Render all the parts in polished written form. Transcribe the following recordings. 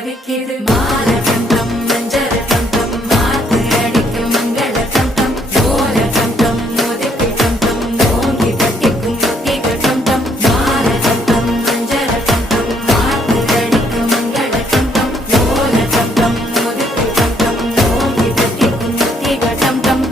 தவிக்குது மால கண்டம் மஞ்சள் கண்டம் மாத்து அடிக்கும் மங்கள கண்டம் ஓல கண்டம் மோதிக்கு கண்டம் ஓங்கி தட்டிக்கும் முத்திக கண்டம் மால கண்டம் மஞ்சள் கண்டம் மாத்து அடிக்கும் மங்கள கண்டம் ஓல கண்டம் மோதிக்கு கண்டம் ஓங்கி தட்டிக்கும் முத்திக கண்டம்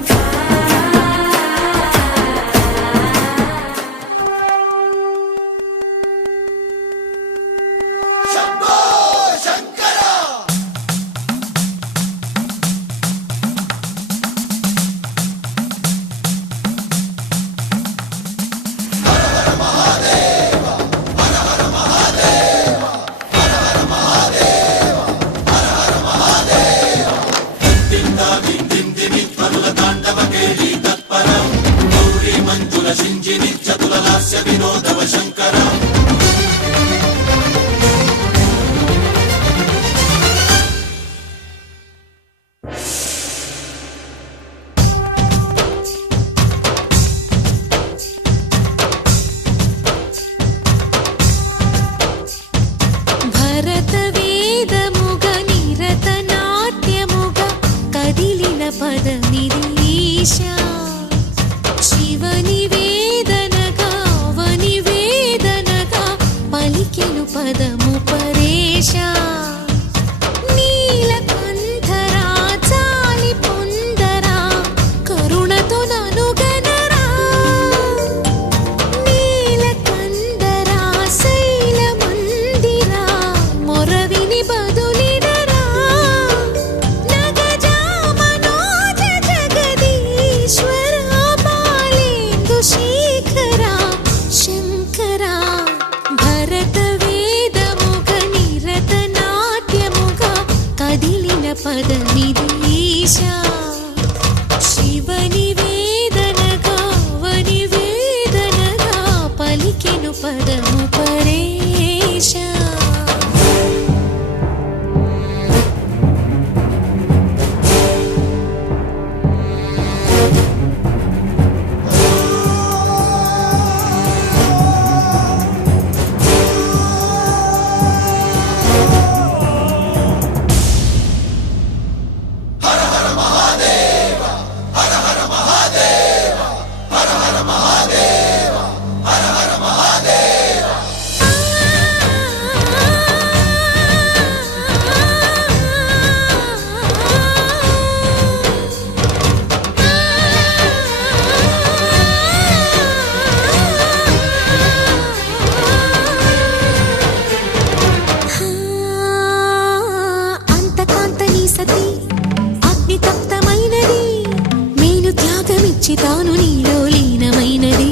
తాను నీలో లీనమైనది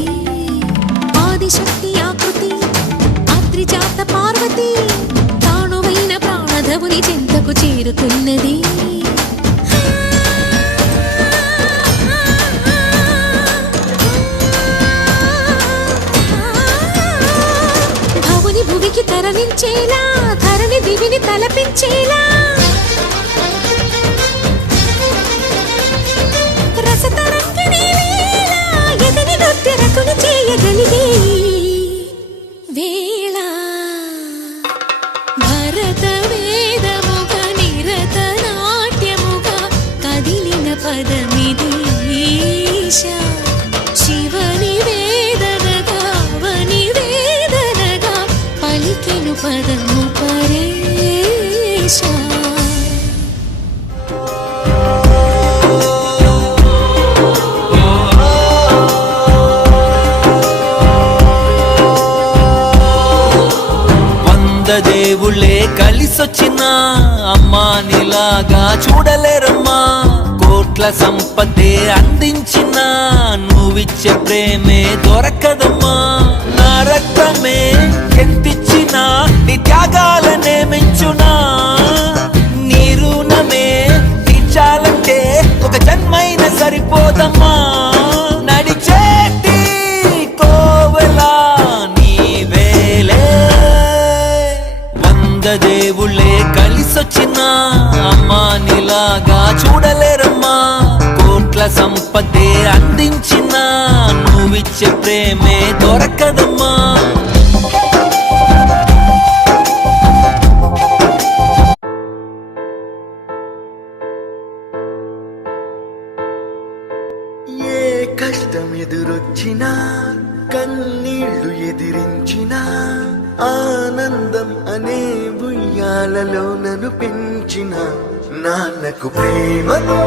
ఆదిశక్తి ఆకృతి అద్రిజాత పార్వతి తానువైన ప్రాణధవుని చెంతకు చేరుకున్నది భవుని భువికి తరలించేలా ధరణి దివిని తలపించేలా చేయగలిగే వేళ భరత వేదముగ నిరత నాట్యముగ కదిలిన పదమిది ఈశా శివని వేదనగా వని వేదనగా పలికెను పదము పరేశా దేవుళ్ళే కలిసొచ్చిన అమ్మా నీలాగా చూడలేరమ్మా కోట్ల సంపదే అందించిన నువ్విచ్చే ప్రేమే దొరకదమ్మా నా రక్తమే ఎంతిచ్చినా నీ త్యాగాలనే మెంచునా నీ రుణమే తీర్చాలంటే ఒక జన్మైన సరిపోదమ్మా నడిచేటి కోవెలా దేవుళ్ళే కలిసొచ్చిన అమ్మా నీలాగా చూడలేరమ్మా కోట్ల సంపదే అందించిన నువ్విచ్చే ప్రేమే దొరకదమ్మా కష్టం ఎదురొచ్చినా కన్నీళ్లు ఎదిరించిన ఆనందం అనే ఉయ్యాలలో నన్ను పెంచిన నాన్నకు ప్రేమతో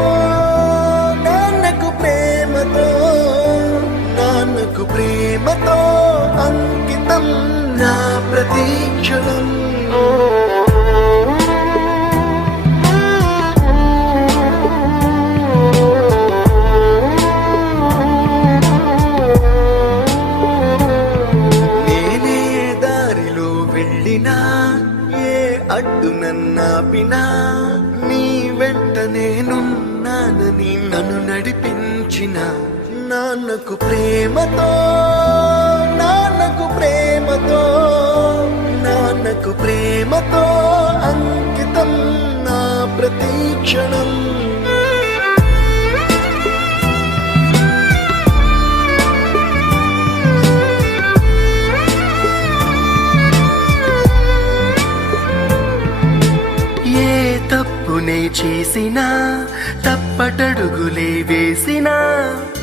నాన్నకు ప్రేమతో నాన్నకు ప్రేమతో అంకితం నా ప్రతీక్షణం అడ్డు నన్నాపినా నీ వెంట నేనున్నానని నన్ను నడిపించిన నాన్నకు ప్రేమతో నాన్నకు ప్రేమతో నాన్నకు ప్రేమతో అంకితం నా ప్రతీక్షణం తప్పునే చేసినా తప్పటడుగులే వేసినా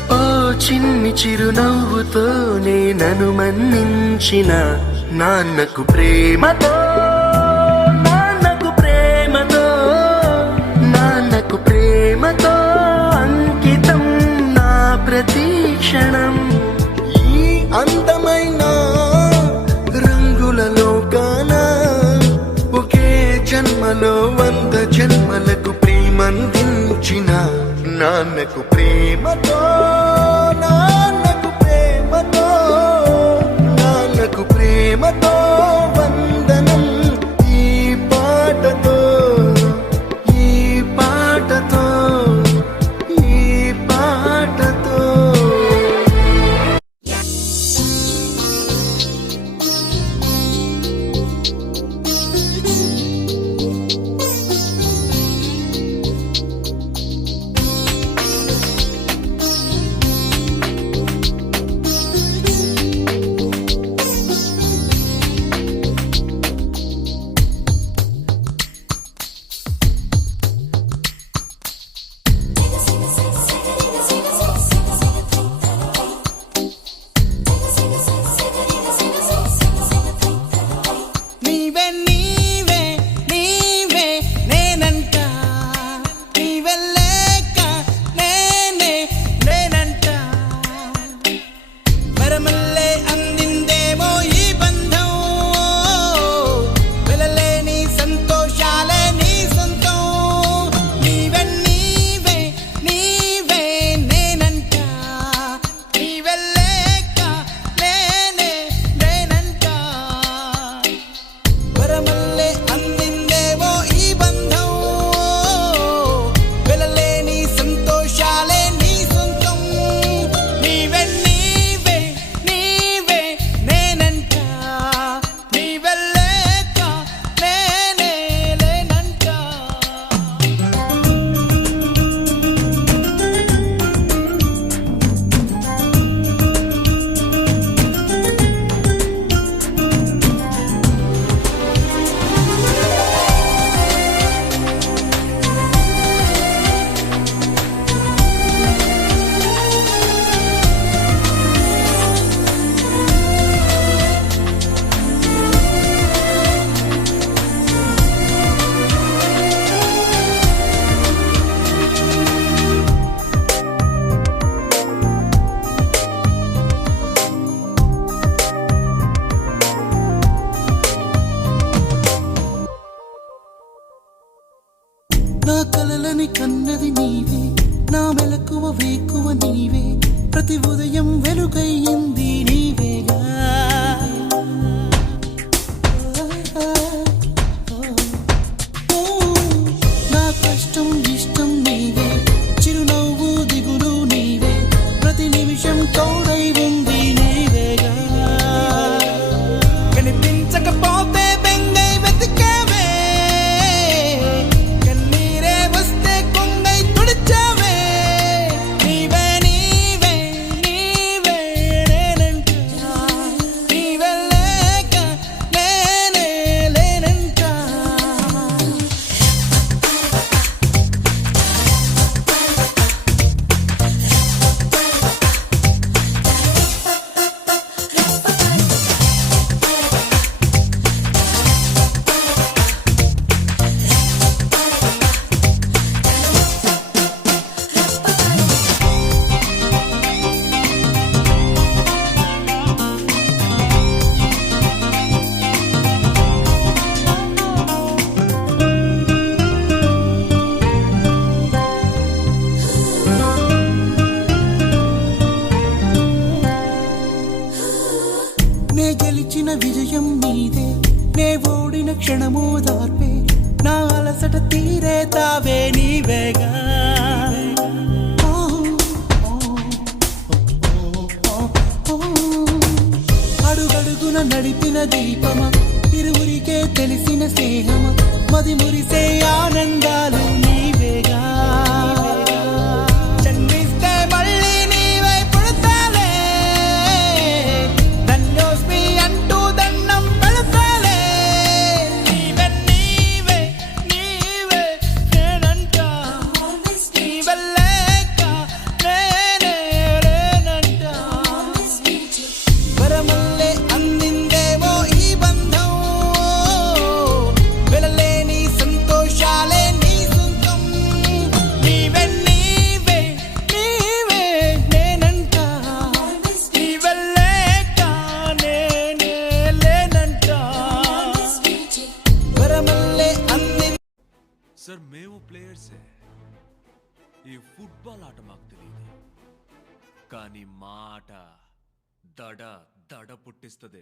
ఓ చిన్ని చిరునవ్వుతోనే నన్ను మన్నించిన నాన్నకు ప్రేమతో నాన్నకు ప్రేమతో నాన్నకు ప్రేమతో అంకితం నా ప్రతీక్షణం ఈ అందమైన రంగులలో కానా ఒకే జన్మలో 100 జన్మలకు ప్రేమందించిన నాన్నకు ప్రేమతో నాన్నకు ప్రేమతో నాన్నకు ప్రేమతో వందనం ఈ పాటతో ఈ పాటతో ఈ పాటతో నా కలలని కన్నది నీవే నా మెలకువ వేకువ నీవే ప్రతి ఉదయం వెలుగయ్యింది నీవేగా నా కష్టం ఇష్టం నీవే చిరునవ్వు దిగులు నీవే ప్రతి నిమిషం తోడై ఉంది నీవేగా కనిపించకపోతే బెంగై వెతికావే కన్నీరే వస్తే కొంగై తుడిచావే నీవే నీవే నీవే విజయం నీదే నే ఓడిన క్షణము దార్పే నా అలసట తీరే తావే నీవేగా అడుగడుగున నడిపిన దీపమా ఇరువురికే తెలిసిన స్నేహమా మది మురిసే ఆనందాలు నీవేగా జన్మిస్తే మళ్ళీ నీవై పుడతాలే ధన్యోస్మి అంటూ దండం పెడతాలే నీవే నీవే నీవే నేనంట నీవెల్లేక నేనే లేనంట వరమల్లే అందిందేమో ఈ బంధం వెలలేని సంతోషాలే నీ సొంతం నీవే నీవే నీవే నేనంట నీవెల్లేక నేనే లేనంట వరమల్లే అంది సార్ మేము ప్లేయర్సే ఈ ఫుట్బాల్ ఆట మాకు తెలియదు కానీ మాట దడ దడ పుట్టిస్తుంది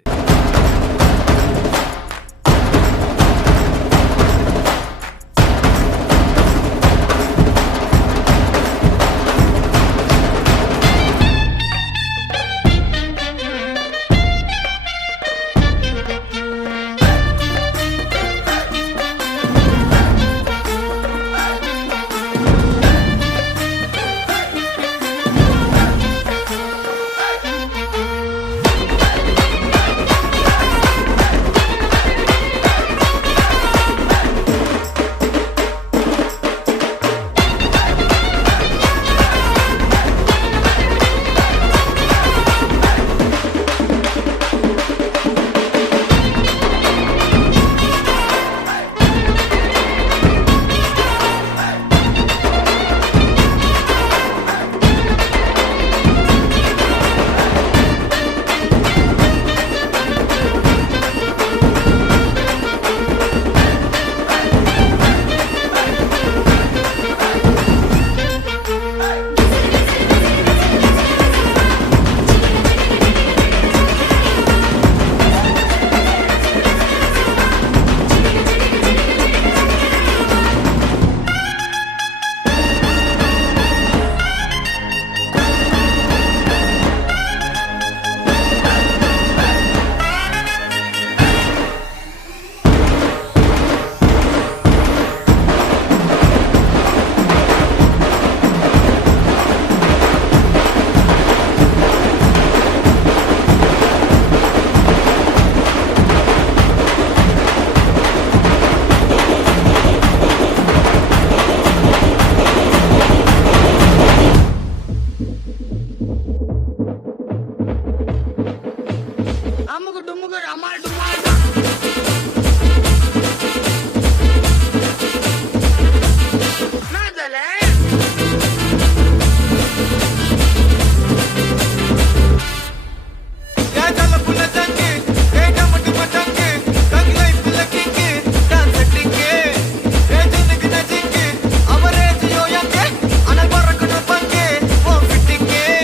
Amare jiyo yange, anal barakunu pange, oh fittinge.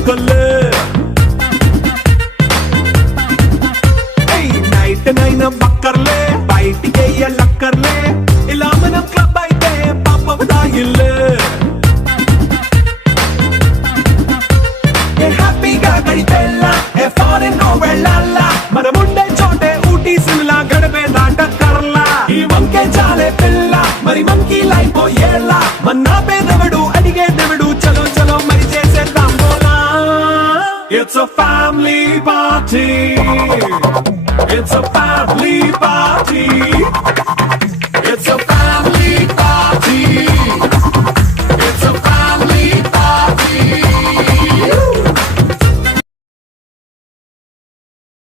చుక్కలే నైట్ నైన్ బక్కర్లే బయటికి లక్కర్లే ఇలా మనం క్లబ్ అయితే పాపదా ఇల్లే హ్యాపీగా గడిపెల్లా ఏ ఫారెన్ నో వెళ్ళాలా మనముండే చోటే ఊటీ సిమ్లా గడిపే దాట కర్లా ఈ వంకే చాలే పిల్ల మరి మంకీ లైఫ్ పోయేలా మన్నా పేదవడు అడిగే దేవుడు చలో చలో మరి చేసేద్దాం బోలా It's a family party. It's a family